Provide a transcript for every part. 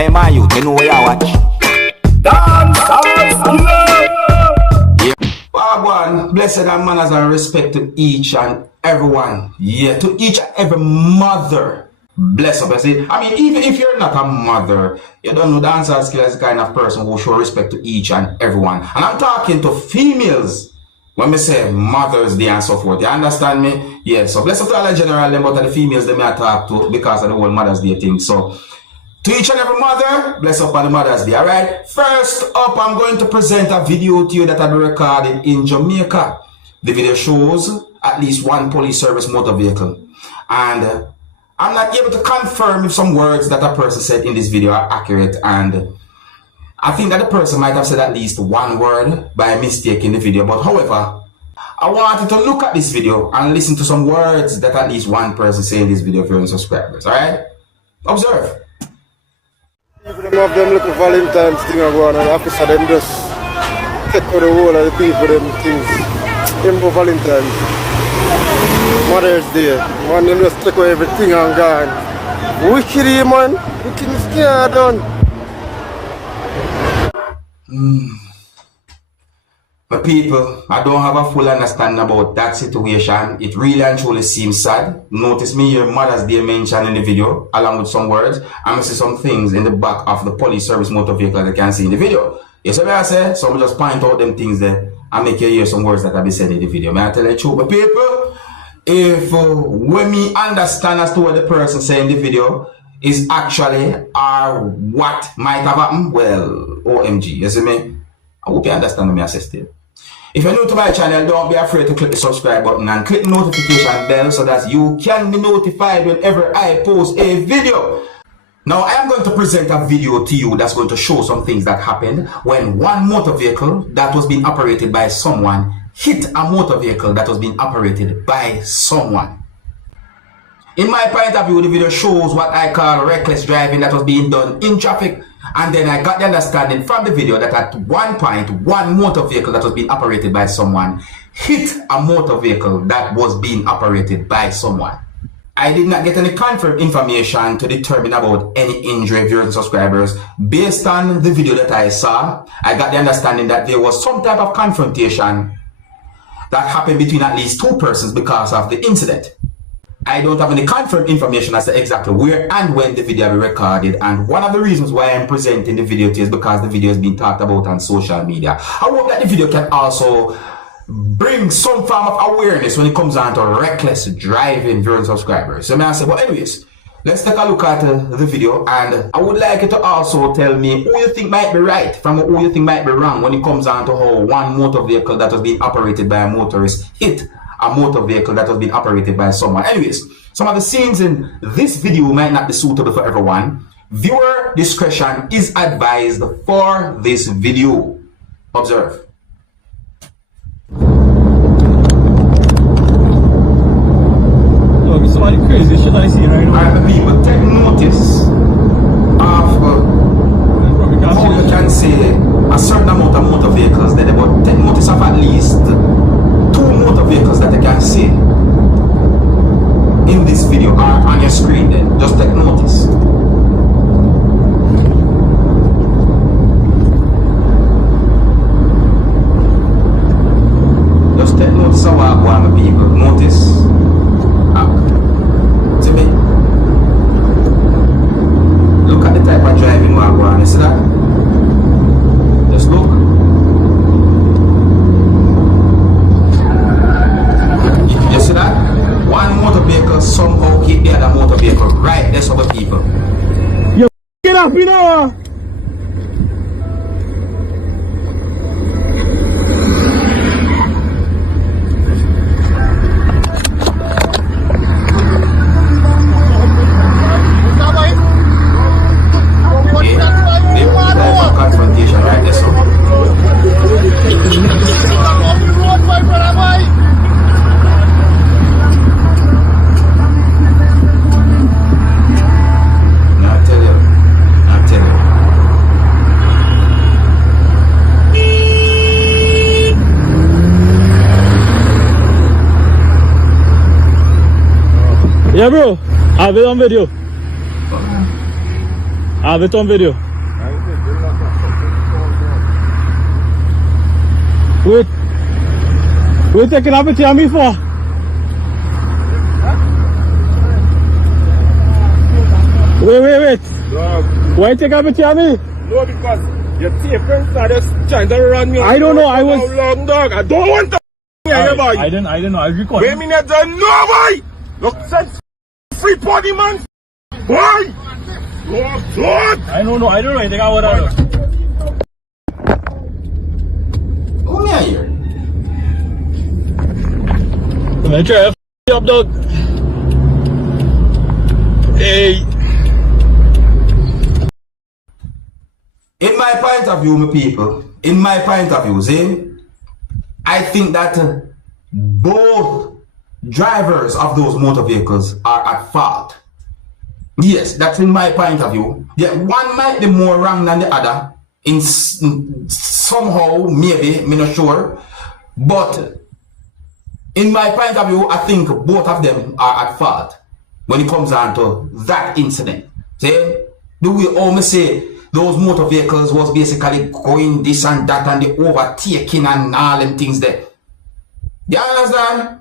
Hey, my youth, you know where you watch? Dancehall. Yeah. Wagwan, blessed and manners and respect to each and everyone. Yeah, to each and every mother. Bless up, I say. I mean, even if you're not a mother, you don't know Dancehall Skilla is the kind of person who show respect to each and everyone. And I'm talking to females. When we say Mother's Day and so forth, you understand me? Yeah, so bless up to all the general them, but the females they may talk to because of the whole Mother's Day thing. So, to each and every mother, bless up on the Mother's Day, alright? First up, I'm going to present a video to you that I've recorded in Jamaica. The video shows at least one police service motor vehicle. And I'm not able to confirm if some words that a person said in this video are accurate, and I think that the person might have said at least one word by mistake in the video. But however, I wanted to look at this video and listen to some words that at least one person said in this video for your subscribers. Alright? Observe. People them have them little Valentine's thing around, and the officer them just take out the whole of the people them things. Them for Valentine's. Mother's Day. Man, them just take out everything and gone. Wicked, man. Wicked is scared done. But people, I don't have a full understanding about that situation. It really and truly seems sad. Notice me your Mother's Day mentioned in the video, along with some words. I'm gonna see some things in the back of the police service motor vehicle that you can see in the video. You see what I say? So I'm just point out them things there and make you hear some words that have been said in the video. May I tell you the truth? But people, if when me understand as to what the person said in the video is actually what might have happened, well, OMG, you see me? I hope you understand me, assistant. If you're new to my channel, don't be afraid to click the subscribe button and click the notification bell so that you can be notified whenever I post a video. Now, I am going to present a video to you that's going to show some things that happened when one motor vehicle that was being operated by someone hit a motor vehicle that was being operated by someone. In my point of view, the video shows what I call reckless driving that was being done in traffic. And then I got the understanding from the video that at one point, one motor vehicle that was being operated by someone hit a motor vehicle that was being operated by someone. I did not get any confirmed information to determine about any injury, viewers and subscribers. Based on the video that I saw, I got the understanding that there was some type of confrontation that happened between at least two persons because of the incident. I don't have any confirmed information as to exactly where and when the video will be recorded, and one of the reasons why I'm presenting the video to you is because the video has been talked about on social media. I hope that the video can also bring some form of awareness when it comes down to reckless driving, viewers and subscribers. So I say, well, anyways, let's take a look at the video, and I would like you to also tell me who you think might be right from who you think might be wrong when it comes down to how one motor vehicle that was being operated by a motorist hit a motor vehicle that was being operated by someone. Anyways, some of the scenes in this video might not be suitable for everyone. Viewer discretion is advised for this video. Observe. Look, somebody crazy shit I see right now. Alright, people, take notice of how you can say a certain amount of motor vehicles there, but take notice of at least two motor vehicles that you can see in this video or on your screen. Then just take notice. Just take notice of what one of the people notice. See me? Look at the type of driving we're going. You see that? Just look. You see that? One motor vehicle somehow hit the other motor vehicle right there, other people. Yo, get up, you know. Confrontation right there, so. Yeah, bro, I have it on video. I have it on video. Wait. Wait, taking a picture of me for? Wait. Why you taking a picture of me? No, because your tapers are just trying to run me. I don't know, I was... How long, dog? I don't want to hear boy. I didn't know, I was recording. Wait a minute, no, boy! Look, sense free body, man! Boy! Oh, God! I don't know anything about that. Who are you? I'm trying to up, dog. Hey. In my point of view, my people, in my point of view, see, I think that both drivers of those motor vehicles are at fault. Yes, that's in my point of view. Yeah, one might be more wrong than the other. In somehow, maybe, I'm not sure. But in my point of view, I think both of them are at fault when it comes down to that incident. See, the way almost say those motor vehicles was basically going this and that and the overtaking and all them things there. You understand?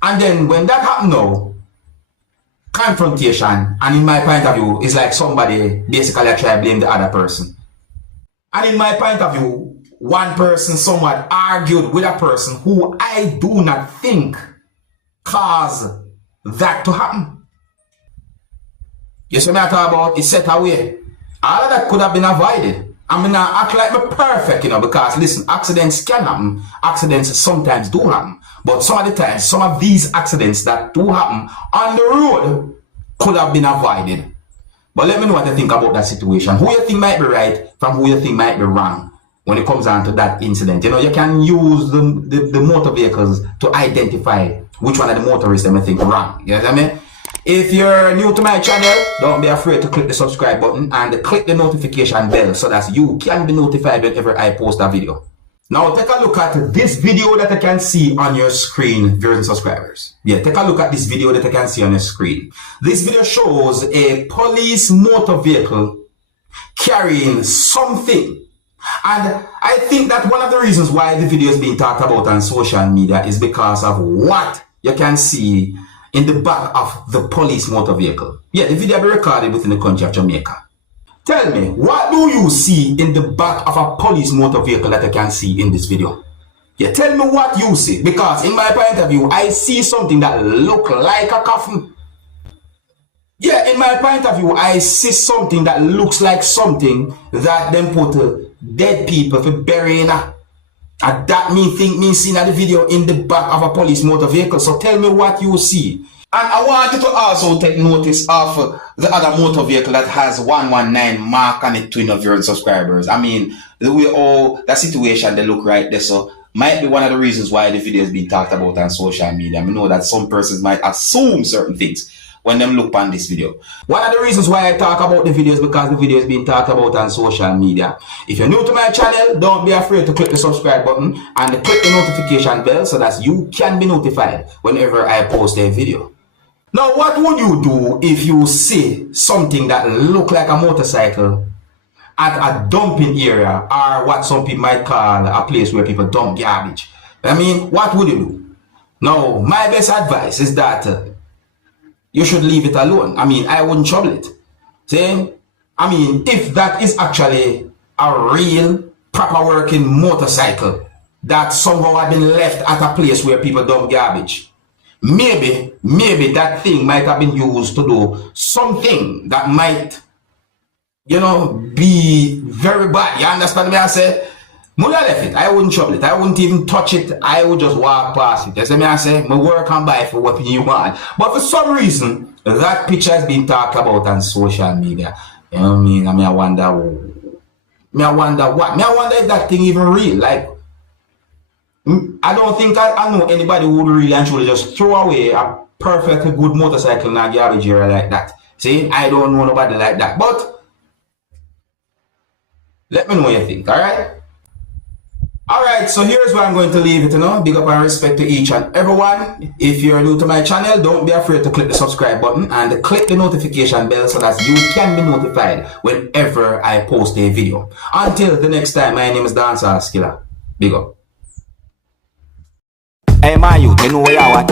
And then when that happened now, confrontation, and in my point of view, it's like somebody basically try to blame the other person. And in my point of view, one person somewhat argued with a person who I do not think caused that to happen. You see what I talk about? It's set away. All of that could have been avoided. I'm gonna act like me perfect, you know, because listen, accidents can happen. Accidents sometimes do happen. But some of the times, some of these accidents that do happen on the road could have been avoided. But let me know what you think about that situation. Who you think might be right from who you think might be wrong when it comes down to that incident. You know, you can use the motor vehicles to identify which one of the motorists that may think wrong. You know what I mean? If you're new to my channel, don't be afraid to click the subscribe button and click the notification bell so that you can be notified whenever I post a video. Now take a look at this video that you can see on your screen, viewers and subscribers. Yeah, take a look at this video that you can see on your screen. This video shows a police motor vehicle carrying something. And I think that one of the reasons why the video is being talked about on social media is because of what you can see in the back of the police motor vehicle. Yeah, the video will be recorded within the country of Jamaica. Tell me, what do you see in the back of a police motor vehicle that you can see in this video? Yeah, tell me what you see, because in my point of view, I see something that look like a coffin. Yeah, in my point of view, I see something that looks like something that them put dead people for burying. And that me seen at the video in the back of a police motor vehicle. So tell me what you see. And I want you to also take notice of the other motor vehicle that has 119 mark on it to your subscribers. I mean, the way all that situation they look right there, so might be one of the reasons why the video is being talked about on social media. I know that some persons might assume certain things when them look on this video. One of the reasons why I talk about the video is because the video is being talked about on social media. If you're new to my channel, don't be afraid to click the subscribe button and click the notification bell so that you can be notified whenever I post a video. Now, what would you do if you see something that look like a motorcycle at a dumping area, or what some people might call a place where people dump garbage? I mean, what would you do? Now, my best advice is that you should leave it alone. I mean, I wouldn't trouble it. See? I mean, if that is actually a real, proper working motorcycle that somehow had been left at a place where people dump garbage, maybe that thing might have been used to do something that might, you know, be very bad. You understand me? I say, I left it. I wouldn't trouble it. I wouldn't even touch it. I would just walk past it. You see me? I say, my work and buy for what you want. But for some reason, that picture has been talked about on social media. You know what I mean? I wonder what? I wonder if that thing even real. Like, I don't think I know anybody who would really and truly just throw away a perfectly good motorcycle in a garbage area like that. See? I don't know nobody like that. But let me know what you think, alright? Alright, so here's where I'm going to leave it, Big up and respect to each and everyone. If you're new to my channel, don't be afraid to click the subscribe button and click the notification bell so that you can be notified whenever I post a video. Until the next time, my name is Dancehall Skilla. Big up. Hey, my youth, you know where you watch.